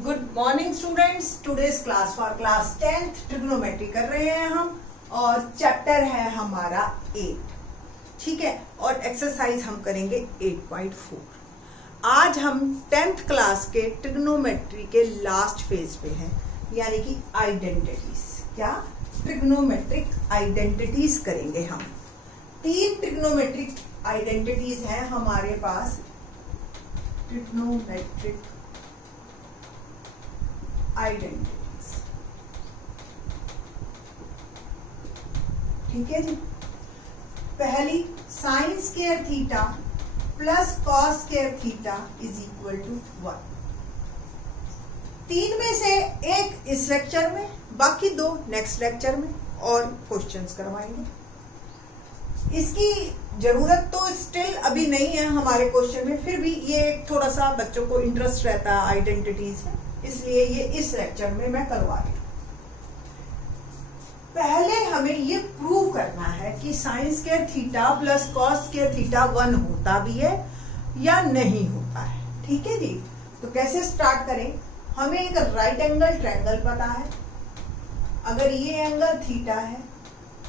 Good morning students. Today's class for class 10th trigonometry कर रहे हैं हम और चैप्टर है हमारा 8। ठीक है, और एक्सरसाइज हम करेंगे 8.4। आज हम 10th क्लास के ट्रिग्नोमेट्री के लास्ट फेज पे हैं, यानी कि आइडेंटिटीज। क्या? ट्रिग्नोमेट्रिक आइडेंटिटीज करेंगे हम। 3 ट्रिग्नोमेट्रिक आइडेंटिटीज हैं हमारे पास। ट्रिग्नोमेट्रिक आइडेंटिटीज, ठीक है जी। पहली sine square theta plus cos square theta is equal to 1। 3 में से एक इस लेक्चर में, बाकी 2 नेक्स्ट लेक्चर में और क्वेश्चंस करवाएंगे। इसकी जरूरत तो स्टिल अभी नहीं है हमारे क्वेश्चन में, फिर भी ये थोड़ा सा बच्चों को इंटरेस्ट रहता है आइडेंटिटीज में, इसलिए ये इस लेक्चर में मैं करवा रही हूं। पहले हमें ये प्रूव करना है कि sign square theta plus cos square theta 1 होता भी है या नहीं होता है। ठीक है जी। तो कैसे स्टार्ट करें? हमें एक राइट एंगल ट्रायंगल पता है। अगर ये एंगल थीटा है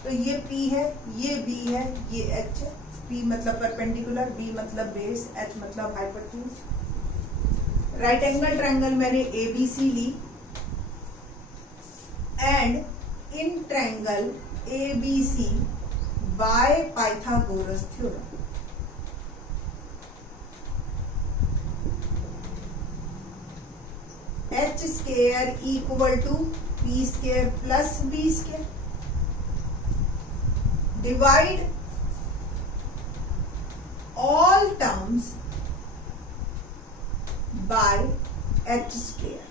तो ये P है, ये B है, ये H है। P मतलब परपेंडिकुलर, B मतलब बेस, H मतलब हाइपोटेन्यूज। राइट एंगल ट्रायंगल मैंने ABC ली and in triangle ABC by Pythagoras theorem H square equal to P square plus B square divide all terms by H square।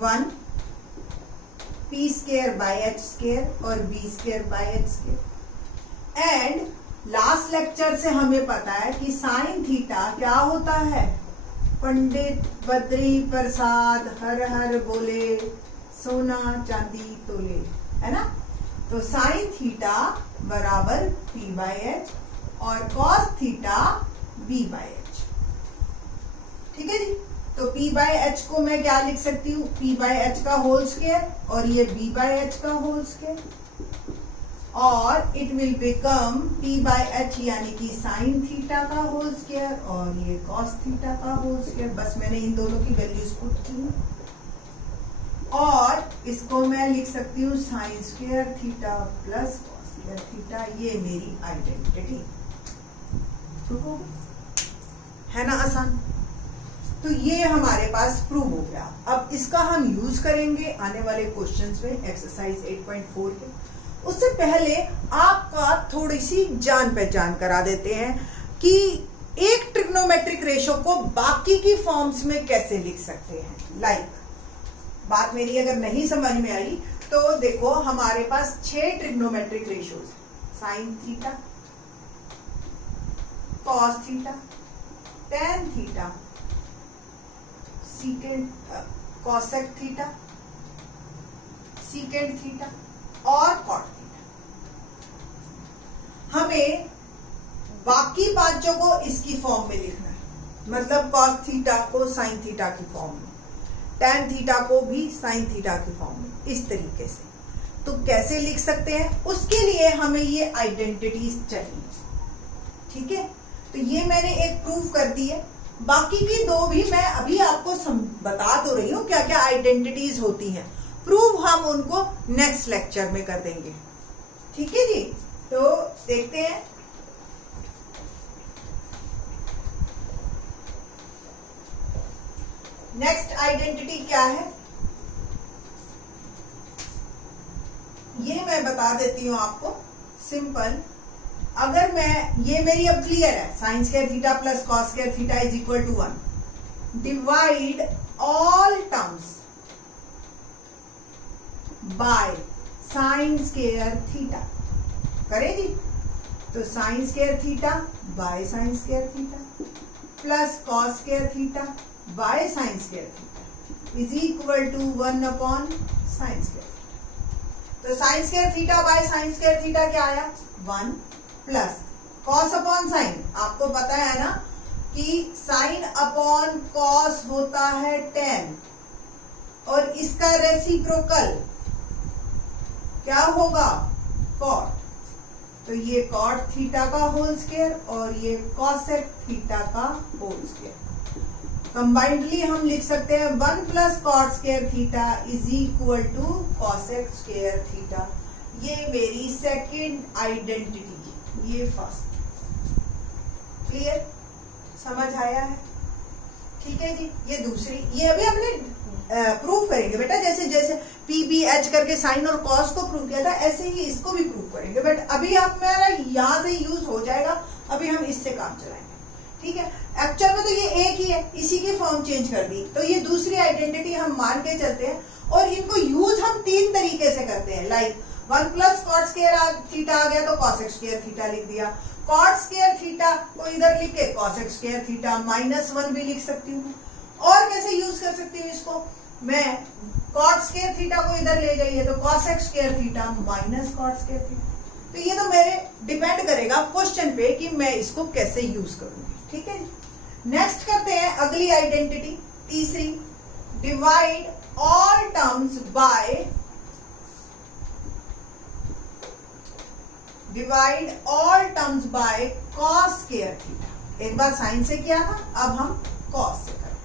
One P square by H square और B square by H square. And last lecture से हमें पता है कि sine theta क्या होता है? पंडित बद्री प्रसाद हर हर बोले, सोना चांदी तोले, है ना। तो साइन थीटा बराबर P बाय H और cos theta B by H। ठीक है जी। तो P बाय H को मैं क्या लिख सकती हूँ? P बाय H का होल स्क्वायर और ये B बाय H का होल स्क्वायर, और it will become P by H यानी कि साइन थीटा का होल स्क्वायर और ये कॉस थीटा का होल स्क्वायर। बस मैंने इन दोनों की वैल्यूज पुट की है और इसको मैं लिख सकती हूँ sign square theta plus cos square theta. ये मेरी आइडेंटिटी है ना, आसान। तो ये हमारे पास प्रूव हो गया। अब इसका हम यूज करेंगे आने वाले क्वेश्चंस में, एक्सरसाइज 8.4 के। उससे पहले आपका थोड़ी सी जान पहचान करा देते हैं कि एक ट्रिग्नोमेट्रिक रेशो को बाकी की फॉर्म्स में कैसे लिख सकते हैं। लाइक बात मेरी अगर नहीं समझ में आई तो देखो, हमारे पास 6 trigonometric ratios, sine theta, cos theta, tan theta, secant cosec theta, secant theta और कॉट थीटा। हमें बाकी पांचों को इसकी फॉर्म में लिखना है, मतलब कॉस थीटा को साइन थीटा की फॉर्म में, टेन थीटा को भी साइन थीटा की फॉर्म में, इस तरीके से। तो कैसे लिख सकते हैं? उसके लिए हमें ये आइडेंटिटीज चाहिए। ठीक है, तो ये मैंने एक प्रूव कर दी है। बाकी की 2 भी मैं अभी आपको बता तो रही हूं क्या क्या आइडेंटिटीज होती हैं। प्रूव हम उनको नेक्स्ट लेक्चर में कर देंगे। ठीक है जी। तो देखते हैं। नेक्स्ट आइडेंटिटी क्या है ये मैं बता देती हूं आपको, सिंपल। अगर मैं, ये मेरी अब क्लियर है, sine square theta plus cos square theta is equal to 1 divide all terms by sine square theta करेगी। तो sine square theta by sine square theta plus cos square theta by sine square theta is equal to 1 upon sine square. तो तो sine square theta by sine square theta क्या आया 1 plus cos upon sine, आपको पता है ना कि sine upon cos होता है tan और इसका रेसिप्रोकल क्या होगा कॉट, तो ये कॉट थीटा का होल स्क्वायर और ये कॉसेक थीटा का होल स्क्वायर। कंबाइंडली हम लिख सकते हैं 1 plus cot square theta is equal to cosec square theta. ये मेरी सेकंड आइडेंटिटी, ये फर्स्ट। क्लियर, समझ आया है? ठीक है जी। ये दूसरी, ये अभी हमने प्रूफ करेंगे बेटा, जैसे जैसे पी बी एच करके साइन और कॉस को प्रूव किया था ऐसे ही इसको भी प्रूव करेंगे, बट अभी हमारा यहाँ से यूज हो जाएगा, अभी हम इससे काम चलाएंगे। ठीक है, एक्चुअल में तो ये एक ही है, इसी की फॉर्म चेंज कर दी, तो ये दूसरी आइडेंटिटी हम मान के चलते हैं और इनको यूज हम 3 तरीके से करते हैं। Like 1 plus cot square theta आ गया तो कॉसेक स्क्वायर थीटा लिख दिया, कॉट स्क्वायर थीटा को इधर लिख के कॉसेक स्क्वायर थीटा -1 भी लिख सकती हूँ। और कैसे यूज कर सकती हूँ इसको, मैं कॉट स्क्वायर थीटा को इधर ले जाइए तो cosec square theta minus cot square theta. तो ये तो मेरे डिपेंड करेगा क्वेश्चन पे कि मैं इसको कैसे यूज करूंगी। ठीक है, नेक्स्ट करते हैं अगली आइडेंटिटी, तीसरी, divide all terms by cos square theta. एक बार साइन से किया था, अब हम कॉस से करें।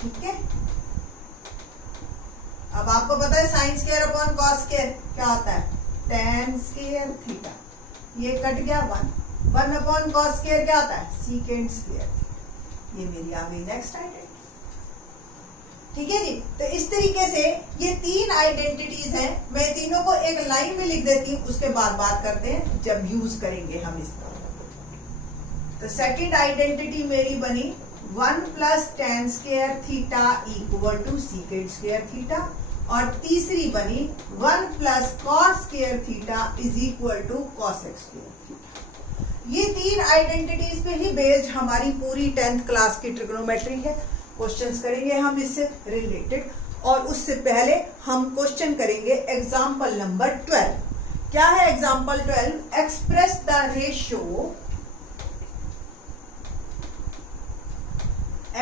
ठीक है, अब आपको पता है sine square upon cos square क्या होता है, tan स्क्वायर थीटा। ये कट गया 1 अपॉन कॉस स्क्वायर क्या होता है, सीकेंड स्क्वायर। ये मेरी आ गई नेक्स्ट आइडेंटिटी। ठीक है जी, तो इस तरीके से ये 3 आइडेंटिटीज हैं। मैं तीनों को एक लाइन में लिख देती हूँ, उसके बाद बात करते हैं जब यूज करेंगे हम इसका। तो सेकंड आइडेंटिटी मेरी बनी 1 plus tan square theta equal to secant square theta, और तीसरी बनी 1 plus cot square theta is equal to cosec square theta. ये 3 आइडेंटिटीज पे ही बेस्ड हमारी पूरी 10th क्लास की ट्रिग्नोमेट्री है। क्वेश्चंस करेंगे हम इससे रिलेटेड, और उससे पहले हम क्वेश्चन करेंगे एग्जाम्पल नंबर 12। क्या है example 12? Express the ratio,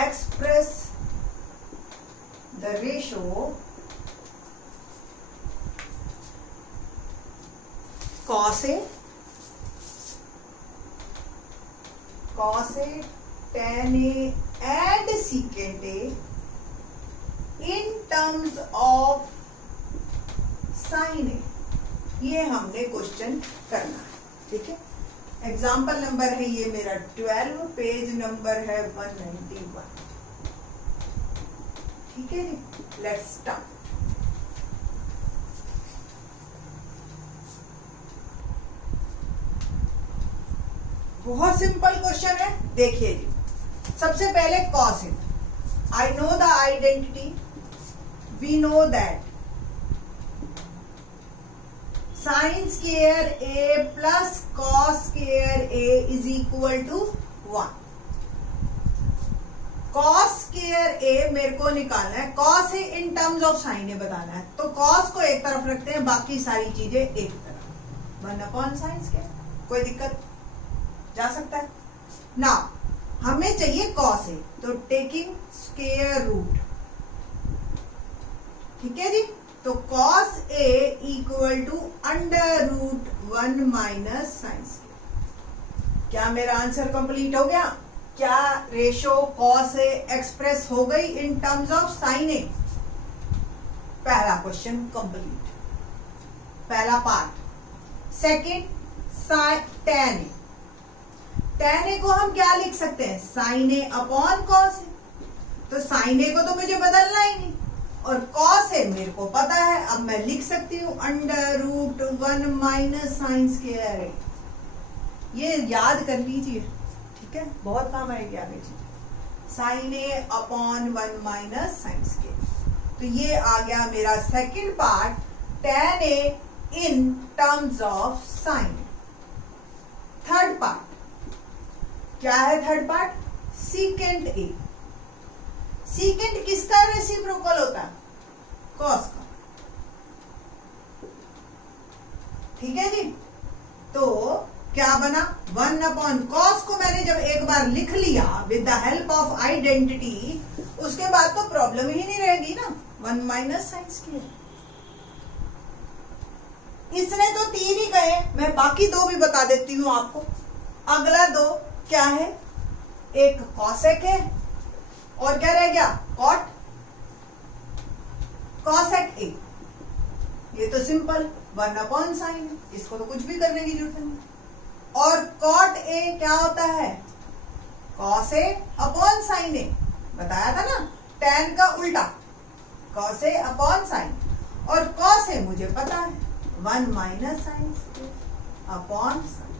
express the ratio cos A, tan A and secant A in terms of sin A। ये हमने क्वेश्चन करना है। ठीक है, एग्जाम्पल नंबर है ये मेरा 12, पेज नंबर है 191। ठीक है जी, लेट्स स्टार्ट। बहुत सिंपल क्वेश्चन है, देखिए जी। सबसे पहले कॉस है, I know the identity, we know that sine square A plus cos square A is equal to 1। Cos square A मेरे को निकालना है, cos A in terms of sine A बताना है, तो कॉस को एक तरफ रखते हैं, बाकी सारी चीजें एक तरफ। 1 अपॉन साइन स्क्वायर, कोई दिक्कत, जा सकता है ना। हमें चाहिए कॉस ए, तो टेकिंग स्क्वायर रूट। ठीक है जी, तो cos A equal to √1 minus sine square. क्या मेरा आंसर कंप्लीट हो गया? क्या रेशो cos A एक्सप्रेस हो गई इन टर्म्स ऑफ साइन A? पहला क्वेश्चन कंप्लीट, पहला part. Second, tan A। tan A को हम क्या लिख सकते हैं, sine A upon cos A। तो साइन A को तो मुझे बदलना ही नहीं, और cos A मेरे को पता है, अब मैं लिख सकती हूँ √1 माइनस साइन स्क्वायर A। ये याद कर लीजिए, ठीक है, बहुत काम आएगी आगे चीज। Sine A upon 1 minus sine square. तो ये आ गया मेरा second part, tan A in terms of sine. Third part क्या है? Third part secant A। Secant किसका रेसिप्रोकल होता है? कॉस का। ठीक है जी। तो क्या बना, 1/cos को मैंने जब एक बार लिख लिया with the help of identity, उसके बाद तो प्रॉब्लम ही नहीं रहेगी ना, 1 माइनस साइन स्क्वायर। इसने तो 3 ही कहे, मैं बाकी 2 भी बता देती हूं आपको। अगला 2 क्या है, एक कॉसेक है और क्या रह गया, कॉट कॉसेक ए। ये तो सिंपल 1/sin है, इसको तो कुछ भी करने की जरूरत नहीं। और कॉट ए क्या होता है, कॉस ए अपॉन साइन ए, बताया था ना, tan का उल्टा, कॉस ए अपॉन साइन। और कॉस ए मुझे पता है 1 माइनस साइन अपॉन साइन।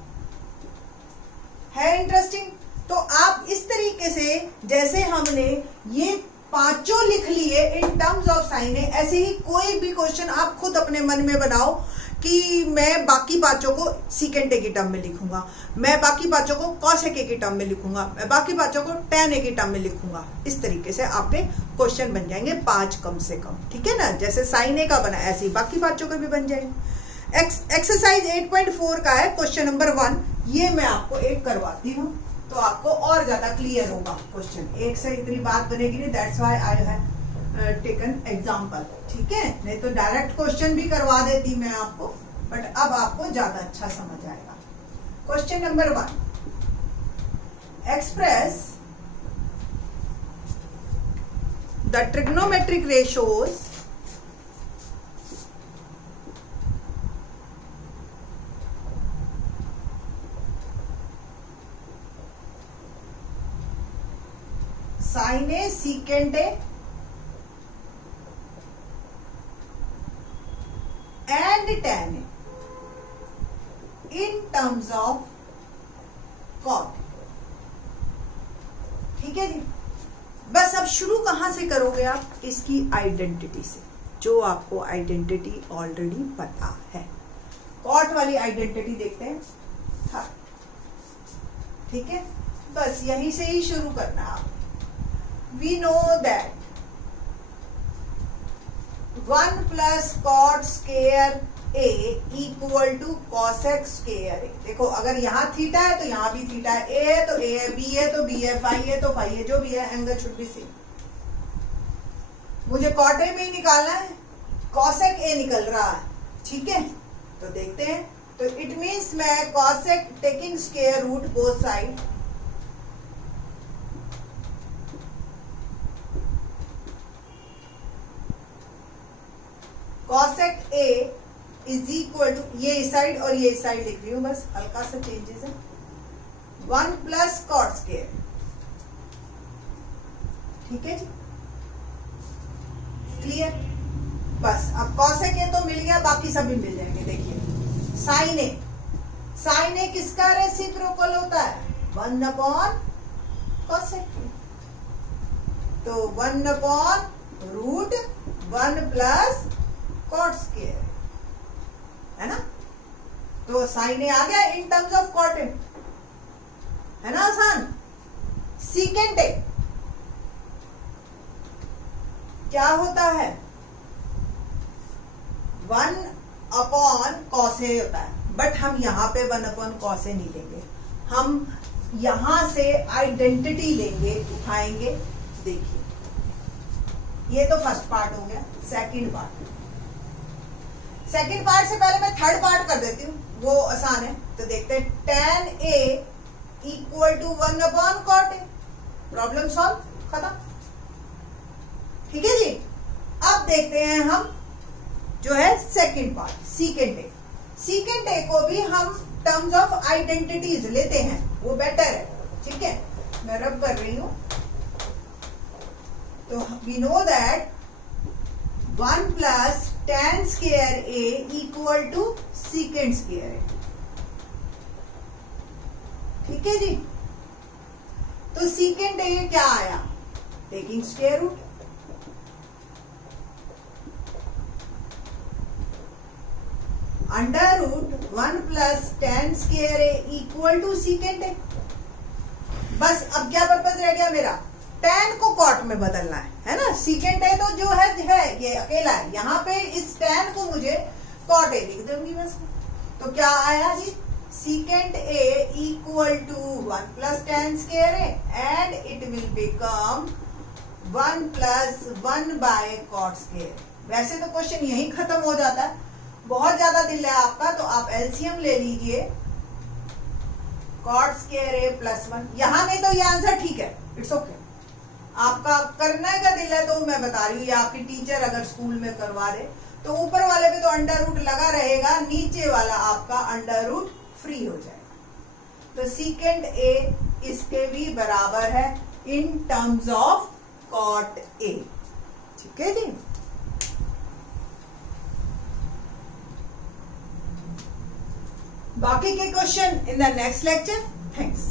है इंटरेस्टिंग। तो आप इस तरीके से, जैसे हमने ये 5 लिख लिए इन टर्म्स ऑफ साइन है, ऐसे ही कोई भी क्वेश्चन आप खुद अपने मन में बनाओ कि मैं बाकी 5 को सीकेंट ए की टर्म में लिखूंगा, मैं बाकी 5 को कॉसेक ए की टर्म में लिखूंगा, मैं बाकी 5 को tan ए की टर्म में लिखूंगा। इस तरीके से आपके क्वेश्चन बन जाएंगे 5 कम से कम, ठीक है ना। जैसे साइन ए का बना ऐसे ही बाकी 5 के भी बन जाएंगे। एक्सरसाइज 8.4 का है क्वेश्चन नंबर 1, ये मैं आपको एक करवाती हूँ तो आपको और ज्यादा क्लियर होगा क्वेश्चन। एक से इतनी बात बनेगी नहीं, that's why I have taken example, ठीक है। नहीं तो डायरेक्ट क्वेश्चन भी करवा देती मैं आपको, बट अब आपको ज्यादा अच्छा समझ आएगा। Question number 1, express the trigonometric ratios sine A secant A and tan in terms of cot, ठीक है जी। बस अब शुरू कहां से करोगे आप, इसकी आइडेंटिटी से, जो आपको आइडेंटिटी ऑलरेडी पता है। कॉट वाली आइडेंटिटी देखते हैं, हाँ ठीक है। बस यहीं से ही शुरू करना है आप। We know that 1 plus cot square A equal to cosec square A. देखो अगर यहाँ थीटा है तो यहाँ भी थीटा है, ए है तो ए है, बी है तो बी है, फाई है तो फाई है, जो भी है एंगल शुड बी सेम। मुझे कॉट ए में ही निकालना है, कॉसेक ए निकल रहा है, ठीक है। तो देखते हैं, तो इट मीन्स मैं cosec taking square root both side, cosec A is equal to, ये इस साइड और ये इस साइड लिख रही हूं, बस हल्का सा चेंजेस है, 1 प्लस कॉट स्क्वायर, ठीक है जी, क्लियर। बस अब कॉसेक ए तो मिल गया, बाकी सभी मिल जाएंगे। देखिए साइन ए, साइन ए किसका रेसिप्रोकल होता है, 1/cosec, तो 1/√1 प्लस कॉट स्क्वायर, है ना। तो साइन ए आ गया in terms of cot A, है ना आसान। सीकेंट ए क्या होता है, 1/cos ए होता है, बट हम यहां पे 1/cos ए नहीं लेंगे, हम यहां से आइडेंटिटी लेंगे, उठाएंगे। देखिए ये तो फर्स्ट पार्ट हो गया। सेकंड पार्ट, सेकंड पार्ट से पहले मैं थर्ड पार्ट कर देती हूँ, वो आसान है। तो देखते हैं, tan a equal to 1/cot a, problem solve, खत्म, ठीक है जी। अब देखते हैं हम जो है second part, secant A. Secant ए को भी हम टर्म्स ऑफ आइडेंटिटीज लेते हैं, वो बेटर है, ठीक है। मैं रब कर रही हूं, तो we know that 1 plus tan square A equal to secant square A, ठीक है जी। तो सीकेंट ए क्या आया, taking square root, √1 plus tan square A equal to secant A. बस अब क्या पर्पज रह गया मेरा, tan को कॉट में बदलना है ना। सीकेंट ए तो जो है ये अकेला है, यहाँ पे इस tan को मुझे कॉट ए लिख दूंगी बस। तो क्या आया जी, secant A equal to 1 plus tan square A and it will become 1 plus 1 by cot square। वैसे तो क्वेश्चन यही खत्म हो जाता है, बहुत ज्यादा दिल है आपका तो आप एलसीएम ले लीजिए, cot square A plus 1। यहां नहीं तो ये आंसर ठीक है, इट्स ओके। आपका करने का दिल है तो मैं बता रही हूँ, या आपकी टीचर अगर स्कूल में करवा दे तो ऊपर वाले पे तो अंडर रूट लगा रहेगा, नीचे वाला आपका अंडर रूट फ्री हो जाएगा। तो सीकेंट ए इसके भी बराबर है in terms of cot A. ठीक है जी। बाकी के question in the next lecture. Thanks.